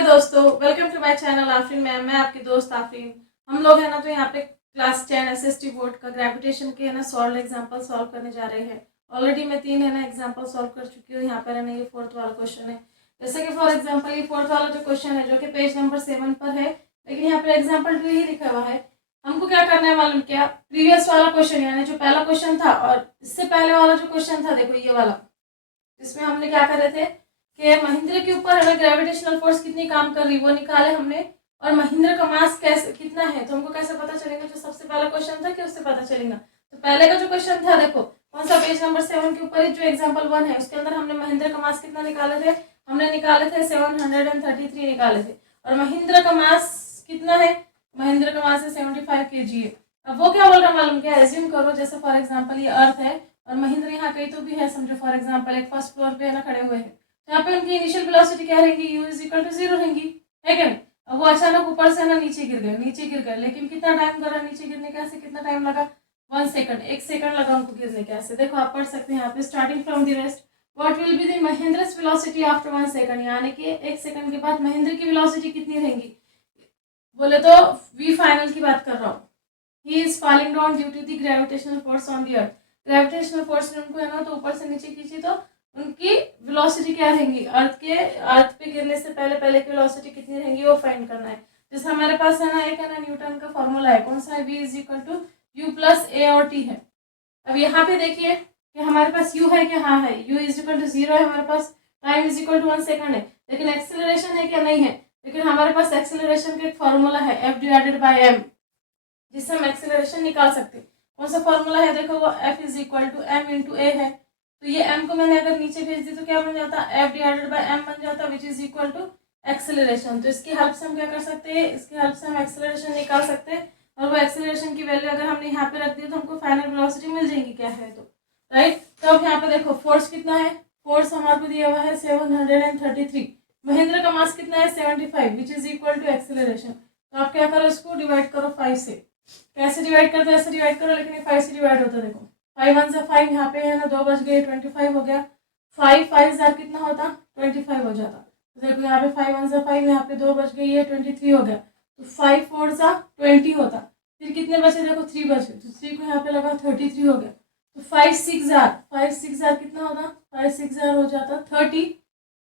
हाय दोस्तों, welcome to my channel Afreen ma'am. मैं आपकी दोस्त आफरीन। हम लोग है ना तो यहाँ पे क्लास 10 एसएसटी बोर्ड का ग्रेविटेशन के है ना सॉल्व एग्जांपल सॉल्व करने जा रहे हैं। ऑलरेडी मैं 3 है ना एग्जांपल सॉल्व कर चुकी हूँ। यहाँ पर है ना ये 4th वाला क्वेश्चन है। जैसे कि फॉर एग्जाम्पल ये 4th वाला जो क्वेश्चन है जो कि पेज नंबर 7 पर है, लेकिन यहाँ पर एग्जाम्पल 2 ही लिखा हुआ है। हमको क्या करना है मालूम क्या? प्रीवियस वाला क्वेश्चन यानी जो पहला क्वेश्चन था और इससे पहले वाला जो क्वेश्चन था, देखो ये वाला, इसमें हमने क्या कर रहे थे कि महेंद्र के ऊपर है ना ग्रेविटेशनल फोर्स कितनी काम कर रही वो निकाले हमने, और महेंद्र का मास कैसे कितना है तो हमको कैसे पता चलेगा? जो सबसे पहला क्वेश्चन था कि उससे पता चलेगा। तो पहले का जो क्वेश्चन था, देखो कौन सा, पेज नंबर 7 के ऊपर जो एग्जाम्पल 1 है उसके अंदर हमने महेंद्र का मास कितना निकाले थे? हमने निकाले थे 733 निकाले थे। और महेंद्र का मास कितना है? महेंद्र का मास है 75 kg है। अब वो क्या बोल रहा मालूम क्या? एज्यूम करो जैसे फॉर एग्जाम्पल ये अर्थ है और महेंद्र यहाँ कहीं तो भी है, समझो फॉर एग्जांपल एक फर्स्ट फ्लोर पे है ना खड़े हुए हैं। यहाँ पे उनकी इनिशियल वेलोसिटी क्या रहेंगी? u इज इक्वल टू 0 रहेंगी, है क्या? अब वो अचानक ऊपर से ना नीचे गिर गए, लेकिन कितना टाइम लगा नीचे गिरने के? ऐसे कितना टाइम लगा? 1 सेकंड, 1 सेकंड लगा उनको गिरने के। ऐसे देखो आप पढ़ सकते हैं यहाँ पे, starting from the rest what will be the Mahendra's velocity after 1 second, यानी कि 1 सेकंड के बाद महेंद्र की वेलोसिटी कितनी रहेंगी? बोले तो वी फाइनल की बात कर रहा हूँ। He is falling down due to the gravitational force on the earth. Gravitational force ने उनको है ना तो ऊपर से नीचे खींची, तो उनकी वेलोसिटी क्या रहेंगी? अर्थ पे गिरने से पहले की वेलोसिटी कितनी रहेंगी वो फाइंड करना है। जैसे हमारे पास है ना एक है ना न्यूटन का फॉर्मूला है, कौन सा है? v is equal to you plus a और टी है। अब यहाँ पे देखिए कि हमारे पास u है क्या? हाँ है, u इज इक्वल टू 0 है हमारे पास। Time is equal to 1 second है, लेकिन एक्सेलरेशन है क्या? नहीं है। लेकिन हमारे पास एक्सेलरेशन का एक फॉर्मूला है f डिवाइडेड बाय m, जिससे हम एक्सेलरेशन निकाल सकते हैं। कौन सा फॉर्मूला है? देखो वो f is equal to m into a है। तो ये m को मैंने अगर नीचे भेज दी तो क्या बन जाता? f डिवाइडेड बाय m बन जाता, which is equal to acceleration. तो इसकी हेल्प से हम क्या कर सकते हैं? इसकी हेल्प से हम एक्सेलरेशन निकाल सकते हैं, और वो एक्सेलरेशन की वैल्यू अगर हमने यहाँ पे रख दी तो हमको फाइनल वेलोसिटी मिल जाएगी क्या है तो, राइट। तो अब यहाँ पे देखो फोर्स कितना है? फोर्स हमारे को दिया हुआ है 733। महेंद्र का मास कितना है? 75, which is equal to acceleration. तो आप क्या करो, इसको डिवाइड करो 5 से। कैसे डिवाइड करते हैं? ऐसे डिवाइड करो, लेकिन ये 5 से डिवाइड होता है। देखो 5 1 से 5, यहाँ पे है ना 2 बच गए, 25 हो गया। 5 5 जार कितना होता? 25 हो जाता। तो देखो यहाँ पे 5 1 से 5, यहाँ पे 2 बच गए, ये 23 हो गया। तो 5 4 सा 20 होता। फिर कितने बचे? देखो 3 बचे, तो 3 को यहाँ पे लगा 33 हो गया। तो 5 6 जार कितना होता? 5 6 जार हो जाता 30,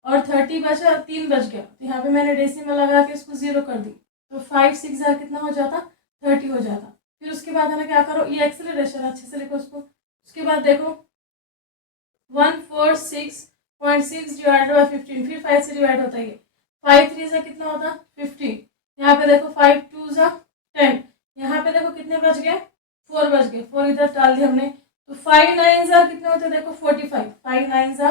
और 30 बचा, 3 बच गया, तो यहाँ पे मैंने डेसिमल लगा के इसको 0 कर दी। तो 5 6 जार कितना हो जाता? 30 हो जाता। फिर उसके बाद है ना क्या करो, ये एक्सेलरेशन अच्छे से लिखो उसको। उसके बाद देखो 146.6 डिवाइडेड बाय 15, फिर 5 से डिवाइड होता है। ये 5 3 से कितना होता? 15। यहाँ पे देखो 5 2 जा 10। यहाँ पे देखो कितने बच गए? 4 बच गए, 4 इधर डाल दिए हमने। तो 5 9 जा कितने होते? देखो 45, 5 9 जा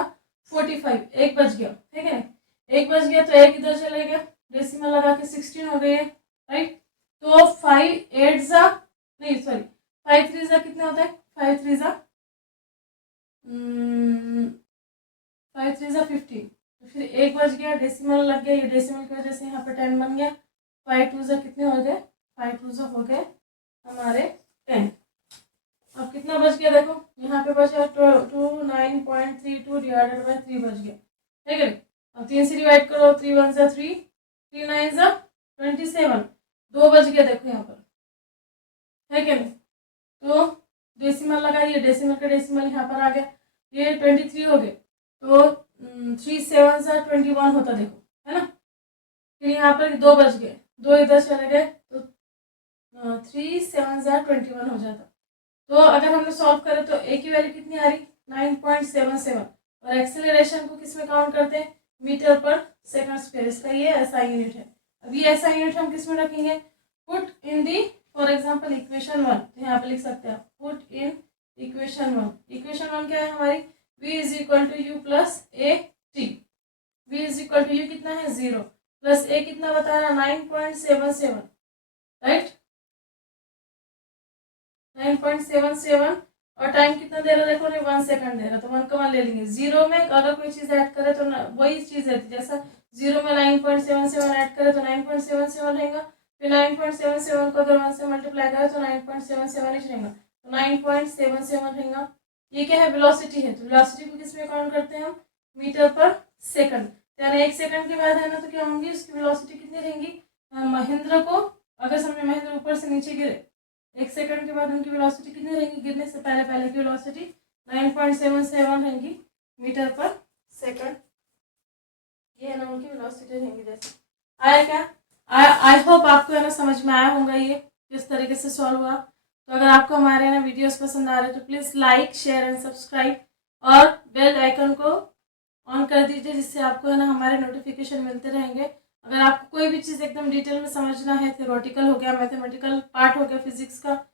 45, एक बच गया, ठीक है। एक बच गया तो एक इधर चले गया, डेसिमल लगा के 16 हो गई है, राइट। तो 5 8 जा, नहीं सॉरी, 5 3 जा कितने होता है? 5 3 जा 5 3 जा 15। तो फिर एक बच गया, डेसिमल लग गया, ये डेसिमल की वजह से यहाँ पे 10 बन गया। 5 2 जा कितने हो गए? 5 2 जा हो गए हमारे 10। अब कितना बच गया? देखो यहाँ पे बचा 29.32 डिवाइडेड बाय 3 बच गया, ठीक है। अब 3 से डिवाइड करो, 3 1 जा 3, 3 9 जा 27, 2 बच गया देखो यहाँ पर, ठीक है। तो डेसिमल लगाइए, डेसिमल का डेसिमल यहाँ पर आ गया, ये 23 हो गए। तो 3 7 जा 21 होता, देखो है ना। फिर यहाँ पर 2 बच गए, 2 इधर चले गए, तो 3 7 जा 21 हो जाता। तो अगर हमने सॉल्व करें तो ए की वैल्यू कितनी आ रही? 9.77। और एक्सेलरेशन को किस में काउंट करते हैं? मीटर पर सेकंड स्क्वायर। इसका ये एसआई यूनिट है। अब ये एसआई यूनिट हम किस में रखेंगे? Put in the for example equation 1, तो यहाँ पे लिख सकते हैं पुट इन इक्वेशन 1। इक्वेशन 1 क्या है हमारी? v is equal to you plus A T. v is equal to U कितना है? 0, प्लस ए कितना बता रहा? 9.77, राइट। 9.77, और टाइम कितना दे रहा? देखो 1 सेकंड दे रहा, तो 1 का 1 ले लेंगे। 0 में अगर कोई चीज ऐड करे तो वही चीज रहती है, जैसा 0 में 9.77 ऐड करे तो 9.77 रहेगा। फिर 9.77 को अगर 1 से मल्टीप्लाई करे तो 9.77 ही रहेगा, तो 9.77 रहेगा। ये क्या है? वेलोसिटी है। तो वेलोसिटी को किस में काउंट करते हैं हम? मीटर पर सेकंड। यानी 1 सेकंड के बाद है ना तो क्या होंगी, उसकी वेलोसिटी कितनी रहेंगी, महेंद्र को अगर समझे महेंद्र ऊपर से नीचे गिरे 1 सेकंड के बाद उनकी वेलोसिटी कितनी रहेंगी, गिरने से पहले की वेलोसिटी 9.77 रहेंगी मीटर पर सेकंड। ये है ना उनकी वेलोसिटी रहेंगी। जैसे आया क्या, आई होप आपको है ना समझ में आया होगा ये किस तरीके से सॉल्व हुआ। तो अगर आपको हमारे ना वीडियोस पसंद आ रहे हैं तो please like share and subscribe और बेल आइकन को ऑन कर दीजिए, जिससे आपको है ना हमारे नोटिफिकेशन मिलते रहेंगे। अगर आपको कोई भी चीज़ एकदम डिटेल में समझना है, थ्योरेटिकल हो गया, मैथमेटिकल पार्ट हो गया फिजिक्स का,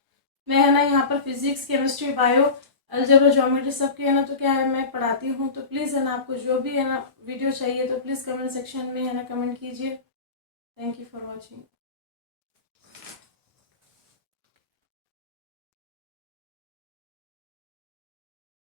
मैं है ना यहाँ पर physics chemistry bio algebra geometry सब की है ना तो क्या है मैं पढ़ाती हूँ। तो प्लीज़ है ना आपको जो भी है ना वीडियो चाहिए तो प्लीज़ कमेंट सेक्शन में है ना कमेंट कीजिए। Thank you for watching.